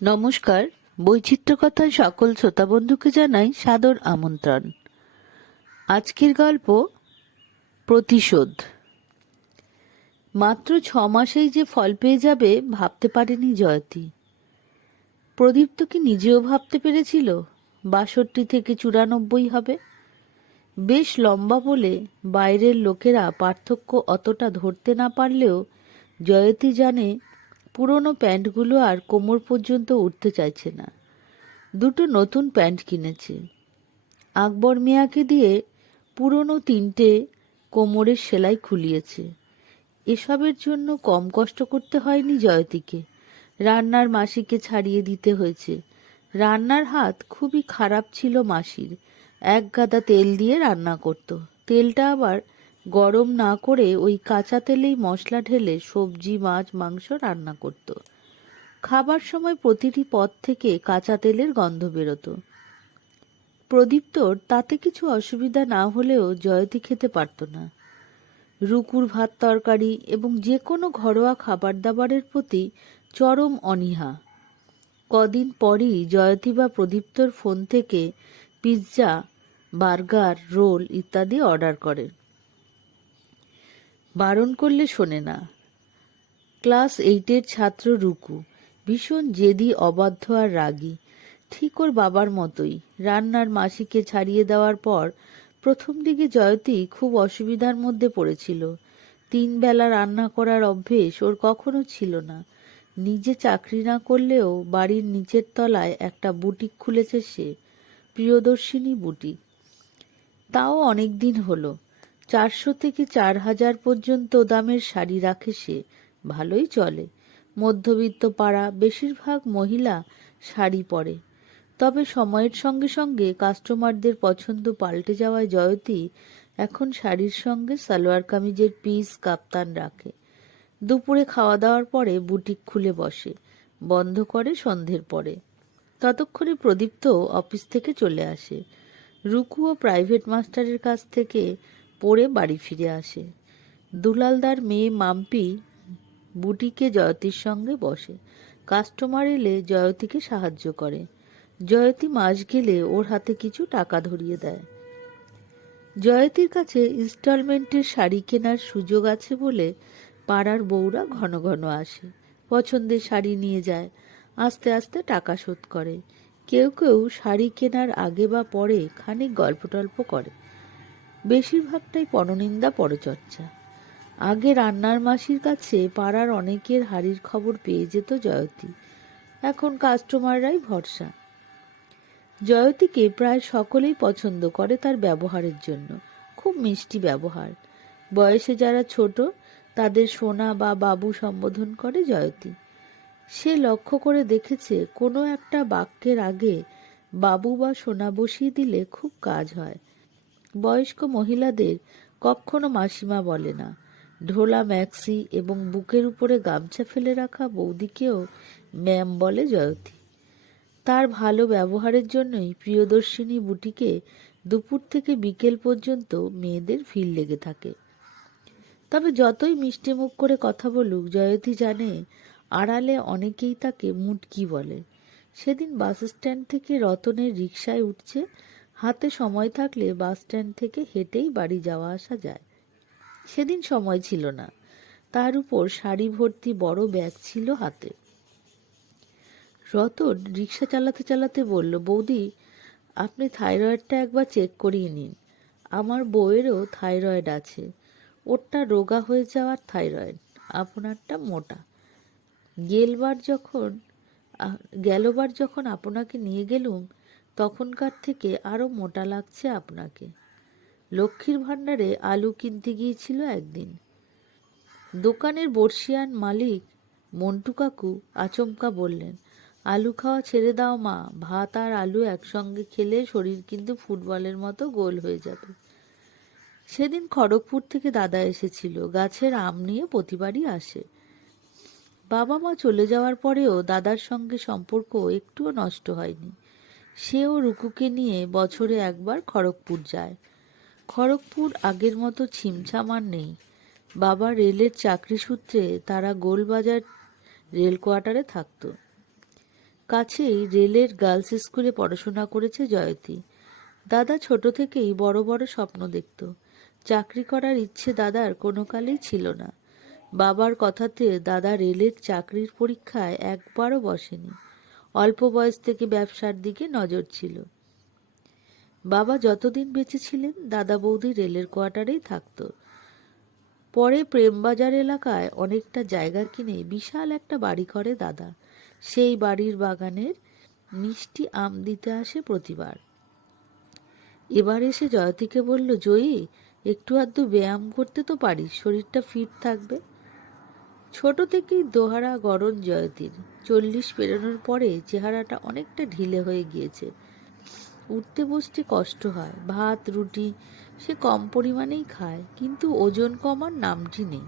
নমস্কার। বৈচিত্র্য কথায় সকল শ্রোতা বন্ধুকে জানাই সাদর আমন্ত্রণ। আজকের গল্প প্রতিশোধ। মাত্র 6 মাসেই যে ফল পেয়ে যাবে ভাবতে পারেনি জয়তী। প্রদীপ তো কি নিজেও ভাবতে পেরেছিল 62 থেকে 94 হবে? বেশ লম্বা বলে বাইরের লোকেরা পার্থক্য অতটা ধরতে না পারলেও জয়তী জানে পুরনো প্যান্টগুলো আর কোমর পর্যন্ত উঠতে চাইছে না। দুটো নতুন প্যান্ট কিনেছে। আকবর মিয়াকে দিয়ে পুরনো 3টে কোমরের সেলাই খুলিয়েছে। এসবের জন্য কম কষ্ট করতে হয়নি জয়তীকে। রান্নার মাসিকে ছাড়িয়ে দিতে হয়েছে। রান্নার হাত খুবই খারাপ ছিল মাসির। এক গাদা তেল দিয়ে রান্না করত। তেলটা আবার গরম না করে ওই কাঁচা তেলেই মশলা ঢেলে সবজি মাছ মাংস রান্না করত। খাবার সময় প্রতিটি পদ থেকে কাঁচা তেলের গন্ধ বেরোতো। প্রদীপ্তর তাতে কিছু অসুবিধা না হলেও জয়তী খেতে পারত না। রুকুর ভাত তরকারি এবং যে কোনো ঘরোয়া খাবার দাবারের প্রতি চরম অনীহা। কদিন পরই জয়তী বা প্রদীপ্তর ফোন থেকে পিৎজা, বার্গার, রোল ইত্যাদি অর্ডার করে। বারণ করলে শোনে না। ক্লাস 8-এর ছাত্র রুকু ভীষণ জেদি, অবাধ্য আর রাগী, ঠিক ওর বাবার মতোই। রান্নার মাসিকে ছাড়িয়ে দেওয়ার পর প্রথম দিকে জয়তী খুব অসুবিধার মধ্যে পড়েছিল। 3 বেলা রান্না করার অভ্যেস ওর কখনো ছিল না। নিজে চাকরি না করলেও বাড়ির নিচের তলায় একটা বুটিক খুলেছে সে, প্রিয়দর্শিনী বুটিক। তাও অনেক দিন হলো। 400 থেকে 4000 পর্যন্ত দামের শাড়ি রাখে সে। ভালোই চলে। মধ্যবিত্ত পাড়া, বেশিরভাগ মহিলা শাড়ি পরে। তবে সময়ের সঙ্গে সঙ্গে কাস্টমারদের পছন্দ পাল্টে যাওয়ায় জয়তী এখন শাড়ির সঙ্গে সালোয়ার কামিজের পিস, কাপ্তান রাখে। দুপুরে খাওয়া দাওয়ার পরে বুটিক খুলে বসে, বন্ধ করে সন্ধ্যের পরে। ততক্ষণে প্রদীপ্ত অফিস থেকে চলে আসে। রুকুও প্রাইভেট মাস্টারের কাছ থেকে পড়ে বাড়ি ফিরে আসে। দুলালদার মেয়ে মাম্পি বুটিকে জয়তীর সঙ্গে বসে। কাস্টমার এলে জয়তীকে সাহায্য করে। জয়তী মাস গেলে ওর হাতে কিছু টাকা ধরিয়ে দেয়। জয়তীর কাছে ইনস্টলমেন্টের শাড়ি কেনার সুযোগ আছে বলে পাড়ার বউরা ঘন ঘন আসে। পছন্দের শাড়ি নিয়ে যায়, আস্তে আস্তে টাকা শোধ করে। কেউ কেউ শাড়ি কেনার আগে বা পরে খানিক গল্প টল্প করে। বেশিরভাগটাই পরনিন্দা, পরচর্চা। আগে রান্নার মাসির কাছে পাড়ার অনেকের হাড়ির খবর পেয়ে যেত জয়তী। এখন কাস্টমাররাই ভরসা। জয়তীকে প্রায় সকলেই পছন্দ করে তার ব্যবহারের জন্য। খুব মিষ্টি ব্যবহার। বয়সে যারা ছোট তাদের সোনা বা বাবু সম্বোধন করে জয়তী। সে লক্ষ্য করে দেখেছে কোনো একটা বাক্যের আগে বাবু বা সোনা বসিয়ে দিলে খুব কাজ হয়। বয়স্ক মহিলাদের কখনো মাসিমা বলে না। ঢোলা ম্যাক্সি এবং বুকের উপরে গামছা ফেলে রাখা বৌদিকেও ম্যাম বলে জয়তী। তার ভালো ব্যবহারের জন্যই প্রিয়দর্শিনী বুটিকে দুপুর থেকে বিকেল পর্যন্ত মেয়েদের ভিড় লেগে থাকে। তবে যতই মিষ্টি মুখ করে কথা বলুক, জয়তী জানে আড়ালে অনেকেই তাকে মুটকি বলে। সেদিন বাস স্ট্যান্ড থেকে রতনের রিকশায় উঠছে। হাতে সময় থাকলে বাস স্ট্যান্ড থেকে হেঁটেই বাড়ি যাওয়া আসা যায়। সেদিন সময় ছিল না। তার উপর শাড়ি ভর্তি বড় ব্যাগ ছিল হাতে। রতন রিকশা চালাতে চালাতে বলল, বৌদি, আপনি থাইরয়েডটা একবার চেক করিয়ে নিন। আমার বউয়েরও থাইরয়েড আছে। ওরটা রোগা হয়ে যাওয়ার থাইরয়েড, আপনারটা মোটা। গেলবার যখন আপনাকে নিয়ে গেলুম তখনকার থেকে আরো মোটা লাগছে আপনাকে। লক্ষ্মীর ভাণ্ডারে আলু কিনতে গিয়েছিল একদিন। দোকানের বর্ষিয়ান মালিক মন্টু কাকু আচমকা বললেন, আলু খাওয়া ছেড়ে দাও মা, ভাত আর আলু একসঙ্গে খেলে শরীর কিন্তু ফুটবলের মতো গোল হয়ে যাবে। সেদিন খড়গপুর থেকে দাদা এসেছিল। গাছের আম নিয়ে প্রতিবারই আসে। বাবা মা চলে যাওয়ার পরেও দাদার সঙ্গে সম্পর্ক একটুও নষ্ট হয়নি। সেও রুকুকে নিয়ে বছরে একবার খড়গপুর যায়। খড়গপুর আগের মতো ছিমছাম আর নেই। বাবা রেলের চাকরি সূত্রে তারা গোলবাজার রেল কোয়ার্টারে থাকত। কাছেই রেলের গার্লস স্কুলে পড়াশোনা করেছে জয়তী। দাদা ছোট থেকেই বড় বড় স্বপ্ন দেখত। চাকরি করার ইচ্ছে দাদার কোনো কালেই ছিল না। বাবার কথাতে দাদা রেলের চাকরির পরীক্ষায় একবারও বসেনি। অল্প বয়স থেকে ব্যবসার দিকে নজর ছিল। বাবা যতদিন বেঁচে ছিলেন দাদা বৌদি রেলের কোয়ার্টারেই থাকত। পরে প্রেমবাজার এলাকায় অনেকটা জায়গা কিনে বিশাল একটা বাড়ি করে দাদা। সেই বাড়ির বাগানের মিষ্টি আম দিতে আসে প্রতিবার। এবার এসে জয়তীকে বলল, জয়ী, একটু আধটু ব্যায়াম করতে তো পারিস, শরীরটা ফিট থাকবে। ছোট থেকেই দোহারা গড়ন জয়তীর। 40 পেরোনোর পরে চেহারাটা অনেকটা ঢিলে হয়ে গিয়েছে। উঠতে বসতে কষ্ট হয়। ভাত রুটি সে কম পরিমাণেই খায়, কিন্তু ওজন কমার নামটি নেই।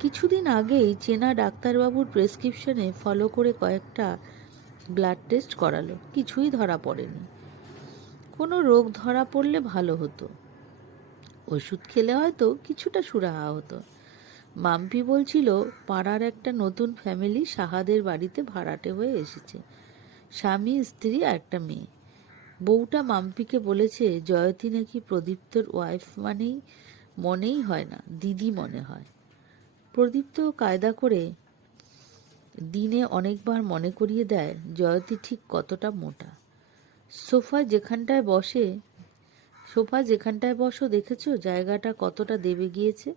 কিছুদিন আগেই চেনা ডাক্তারবাবুর প্রেসক্রিপশনে ফলো করে কয়েকটা ব্লাড টেস্ট করালো, কিছুই ধরা পড়েনি। কোনো রোগ ধরা পড়লে ভালো হতো, ওষুধ খেলে হয়তো কিছুটা সুরাহা হতো। মাম্পি বলছিল পাড়ার একটা নতুন ফ্যামিলি সাহাদের বাড়িতে ভাড়াটে হয়ে এসেছে, স্বামী স্ত্রী আর একটা মেয়ে। বউটা মাম্পিকে বলেছে জয়তী নাকি প্রদীপ্তর ওয়াইফ মানেই মনেই হয় না, দিদি মনে হয়। প্রদীপ্ত কায়দা করে দিনে অনেকবার মনে করিয়ে দেয় জয়তী ঠিক কতটা মোটা। সোফা যেখানটায় বসো দেখেছো জায়গাটা কতটা দেবে গিয়েছে?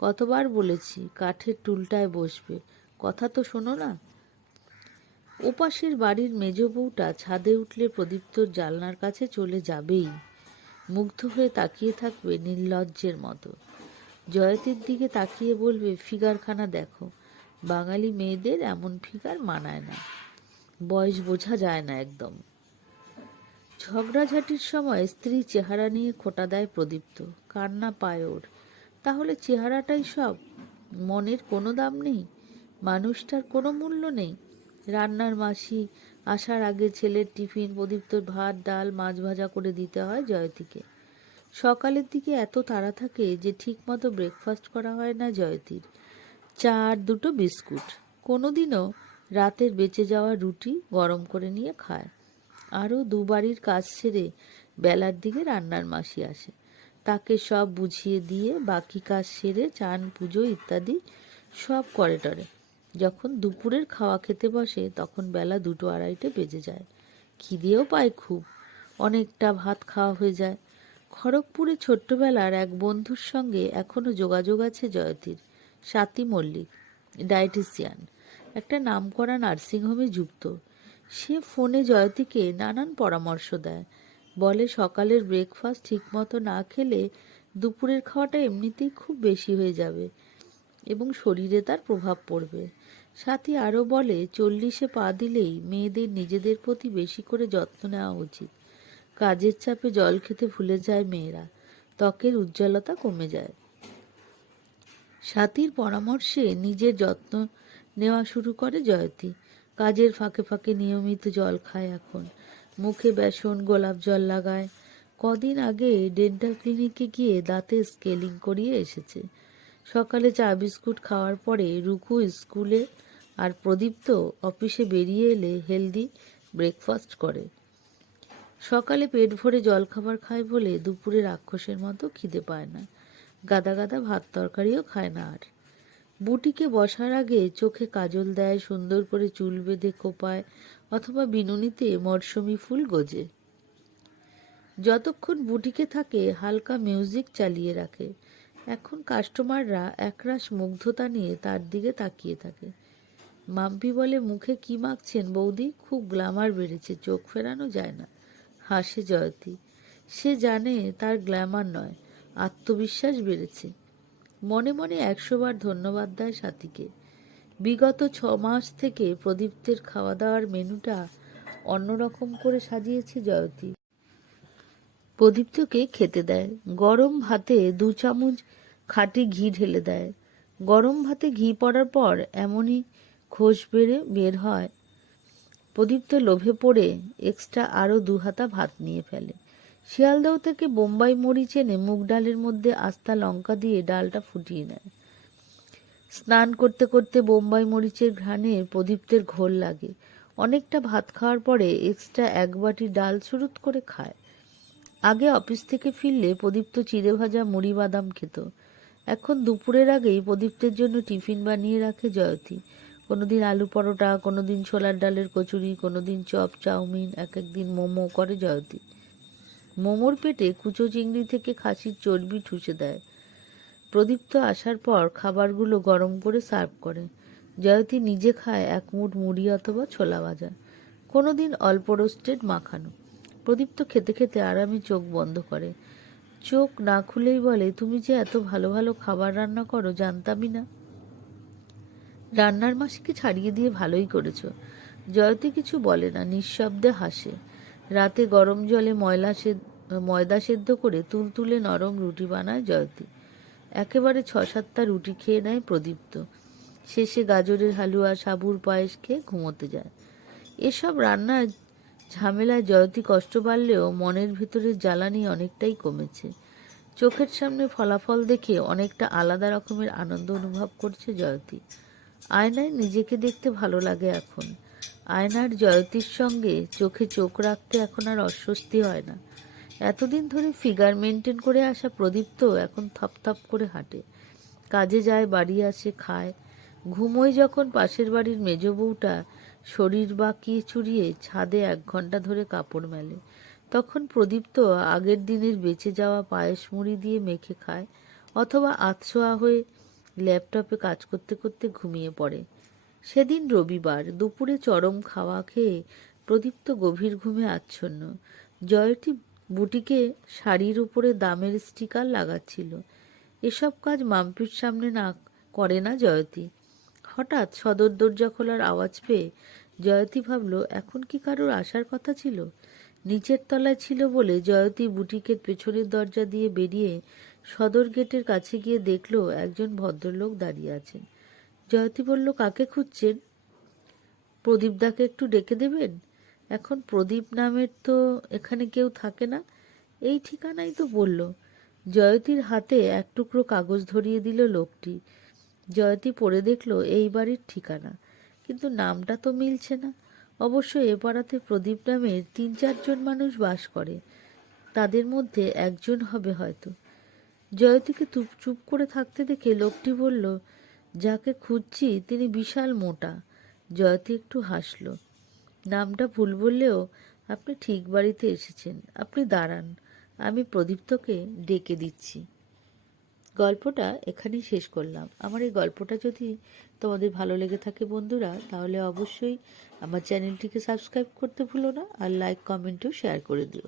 কতবার বলেছি কাঠের টুলটায় বসবে, কথা তো শোনো না। ওপাশের বাড়ির মেজ বউটা ছাদে উঠলে প্রদীপ্তর জানলার কাছে চলে যাবেই, মুগ্ধ হয়ে তাকিয়ে থাকবে নির্লজ্জের মতো। জয়তীর দিকে তাকিয়ে বলবে, ফিগারখানা দেখো, বাঙালি মেয়েদের এমন ফিগার মানায় না, বয়স বোঝা যায় না একদম। ঝগড়াঝাটির সময় স্ত্রী চেহারা নিয়ে খোঁটা দেয় প্রদীপ্ত, কান্না পায় ওর। তাহলে চেহারাটাই সব? মনের কোনো দাম নেই? মানুষটার কোনো মূল্য নেই? রান্নার মাসি আসার আগে ছেলের টিফিন প্রদীপ্তর ভাত ডাল মাছ ভাজা করে দিতে হয় জয়তীকে। সকালের দিকে এত তাড়া থাকে যে ঠিকমতো ব্রেকফাস্ট করা হয় না জয়তীর। চা আর দুটো বিস্কুট, কোনোদিনও রাতের বেঁচে যাওয়া রুটি গরম করে নিয়ে খায়। আরও দুবারির কাজ সেরে বেলার দিকে রান্নার মাসি আসে, তাকে সব বুঝিয়ে দিয়ে বাকি কাজ সেরে চান পুজো ইত্যাদি সব করে টরে। যখন দুপুরের খাওয়া খেতে বসে তখন বেলা 2-2:30 বেজে যায়। খিদেও পায় খুব, অনেকটা ভাত খাওয়া হয়ে যায়। খড়গপুরে ছোট্টবেলার এক বন্ধুর সঙ্গে এখনো যোগাযোগ আছে জয়তীর, স্বাতী মল্লিক, ডায়েটিশিয়ান, একটা নামকরা নার্সিংহোমে যুক্ত। সে ফোনে জয়তীকে নানান পরামর্শ দেয়, বলে সকালের ব্রেকফাস্ট ঠিকমতো না খেলে দুপুরের খাওয়াটা এমনিতেই খুব বেশি হয়ে যাবে এবং শরীরে তার প্রভাব পড়বে। সাথী আরও বলে 40-এ পা দিলেই মেয়েদের নিজেদের প্রতি বেশি করে যত্ন নেওয়া উচিত। কাজের চাপে জল খেতে ভুলে যায় মেয়েরা, ত্বকের উজ্জ্বলতা কমে যায়। সাথীর পরামর্শে নিজের যত্ন নেওয়া শুরু করে জয়তী। কাজের ফাঁকে ফাঁকে নিয়মিত জল খায় এখন, মুখে বেসন গোলাপ জল লাগায়। কদিন আগে ডেন্টাল ক্লিনিকে গিয়ে দাঁতে স্কেলিং করিয়ে এসেছে। সকালে চা বিস্কুট খাওয়ার পরে রুকু স্কুলে আর প্রদীপ্ত অফিসে বেরিয়ে এলে হেলদি ব্রেকফাস্ট করে। সকালে পেট ভরে জলখাবার খায় বলে দুপুরে রাক্ষসের মতো খিদে পায় না। গাদা গাদা ভাত তরকারিও খায় না আর। বুটিকে বসার আগে চোখে কাজল দেয়, সুন্দর করে চুল বেঁধে খোপায় অথবা বিনুনিতে মরশুমি ফুল গোজে। যতক্ষণ বুটিকে থাকে হালকা মিউজিক চালিয়ে রাখে। এখন কাস্টমাররা একরাশ মুগ্ধতা নিয়ে তার দিকে তাকিয়ে থাকে। মাম্পি বলে, মুখে কি মাখছেন বৌদি, খুব গ্ল্যামার বেড়েছে, চোখ ফেরানো যায় না। হাসে জয়তী, সে জানে তার গ্ল্যামার নয়, আত্মবিশ্বাস বেড়েছে। মনে মনে 100 বার ধন্যবাদ দেয় সাথীকে। বিগত 6 মাস থেকে প্রদীপ্তের খাওয়া দাওয়ার মেনুটা অন্যরকম করে সাজিয়েছে জয়তী। প্রদীপ্তকে খেতে দেয়, গরম ভাতে 2 চামচ খাঁটি ঘি ঢেলে দেয়। গরম ভাতে ঘি পড়ার পর এমনই খোস বের হয়, প্রদীপ্ত লোভে পড়ে এক্সট্রা আরও 2 হাতা ভাত নিয়ে ফেলে। শিয়ালদহ থেকে বোম্বাই মরিচ এনে মুগ ডালের মধ্যে আস্তা লঙ্কা দিয়ে ডালটা ফুটিয়ে নেয়। স্নান করতে করতে বোম্বাই মরিচের ঘ্রাণে প্রদীপ্তের ঘোর লাগে। অনেকটা ভাত খাওয়ার পরে এক্সট্রা এক বাটি ডাল সুরুত করে খায়। আগে অফিস থেকে ফিরলে প্রদীপ্ত চিড়ে ভাজা মুড়ি বাদাম খেত। এখন দুপুরের আগেই প্রদীপ্তের জন্য টিফিন বানিয়ে রাখে জয়তী। কোনোদিন আলু পরোটা, কোনোদিন ছোলার ডালের কচুরি, কোনোদিন চপ চাউমিন, এক একদিন মোমো করে জয়তী। মোমোর পেটে কুচো চিংড়ি থেকে খাসির চর্বি ঠুসে দেয়। প্রদীপ্ত আসার পর খাবারগুলো গরম করে সার্ভ করে। জয়তী নিজে খায় এক মুঠ মুড়ি অথবা ছোলা ভাজা, কোনোদিন অল্প রোস্টেড মাখানো। প্রদীপ্ত খেতে খেতে আরামে চোখ বন্ধ করে। চোখ না খুলেই বলে, তুমি যে এত ভালো ভালো খাবার রান্না করো জানতামই না। রান্নার মাসিকে ছাড়িয়ে দিয়ে ভালোই করেছো। জয়তী কিছু বলে না, নিঃশব্দে হাসে। রাতে গরম জলে ময়দা সেদ্ধ করে তুলতুলে নরম রুটি বানায় জয়তী। একেবারে 6-7টা রুটি খেয়ে নেয় প্রদীপ্ত। শেষে গাজরের হালুয়া, সাবুর পায়েস খেয়ে ঘুমোতে যায়। এসব রান্নার ঝামেলায় জয়তী কষ্ট বাড়লেও মনের ভিতরের জ্বালানি অনেকটাই কমেছে। চোখের সামনে ফলাফল দেখে অনেকটা আলাদা রকমের আনন্দ অনুভব করছে জয়তী। আয়নায় নিজেকে দেখতে ভালো লাগে এখন। আয়নার জয়তীর সঙ্গে চোখে চোখ রাখতে এখন আর অস্বস্তি হয় না। এতদিন ধরে ফিগার মেনটেন করে আসা প্রদীপ্ত এখন থপথপ করে হাঁটে, কাজে যায়, বাড়ি আসে, খায়, ঘুমোয়। যখন পাশের বাড়ির মেজ বউটা শরীর বাঁকিয়ে চুরিয়ে ছাদে 1 ঘন্টা ধরে কাপড় মেলে, তখন প্রদীপ্ত আগের দিনের বেঁচে যাওয়া পায়েস মুড়ি দিয়ে মেখে খায়, অথবা আতশোয়া হয়ে ল্যাপটপে কাজ করতে করতে ঘুমিয়ে পড়ে। সেদিন রবিবার দুপুরে চরম খাওয়া খেয়ে প্রদীপ্ত গভীর ঘুমে আচ্ছন্ন। জয়তী বুটিকে শাড়ির উপরে দামের স্টিকার লাগাচ্ছিল। এসব কাজ মাম্পির সামনে না করে না জয়তী। হঠাৎ সদর দরজা খোলার আওয়াজ পেয়ে জয়তী ভাবল, এখন কি কারোর আসার কথা ছিল? নিচের তলায় ছিল বলে জয়তী বুটিকের পেছনের দরজা দিয়ে বেরিয়ে সদর গেটের কাছে গিয়ে দেখল একজন ভদ্রলোক দাঁড়িয়ে আছেন। জয়তী বলল, কাকে খুঁজছেন? প্রদীপদাকে একটু ডেকে দেবেন। এখন প্রদীপ নামের তো এখানে কেউ থাকে না। এই ঠিকানাই তো বলল। জয়তীর হাতে এক টুকরো কাগজ ধরিয়ে দিল লোকটি। জয়তী পড়ে দেখল এই বাড়ির ঠিকানা, কিন্তু নামটা তো মিলছে না। অবশ্য এ পাড়াতে প্রদীপ নামের 3-4 জন মানুষ বাস করে, তাদের মধ্যে একজন হবে হয়তো। জয়তীকে চুপ করে থাকতে দেখে লোকটি বলল, যাকে খুঁজছি তিনি বিশাল মোটা। জয়তী একটু হাসল। নামটা ভুল বললেও আপনি ঠিক বাড়িতে এসেছেন। আপনি দাঁড়ান, আমি প্রদীপ্তকে ডেকে দিচ্ছি। গল্পটা এখানেই শেষ করলাম। আমার এই গল্পটা যদি তোমাদের ভালো লেগে থাকে বন্ধুরা, তাহলে অবশ্যই আমার চ্যানেলটিকে সাবস্ক্রাইব করতে ভুলো না, আর লাইক, কমেন্টও শেয়ার করে দিও।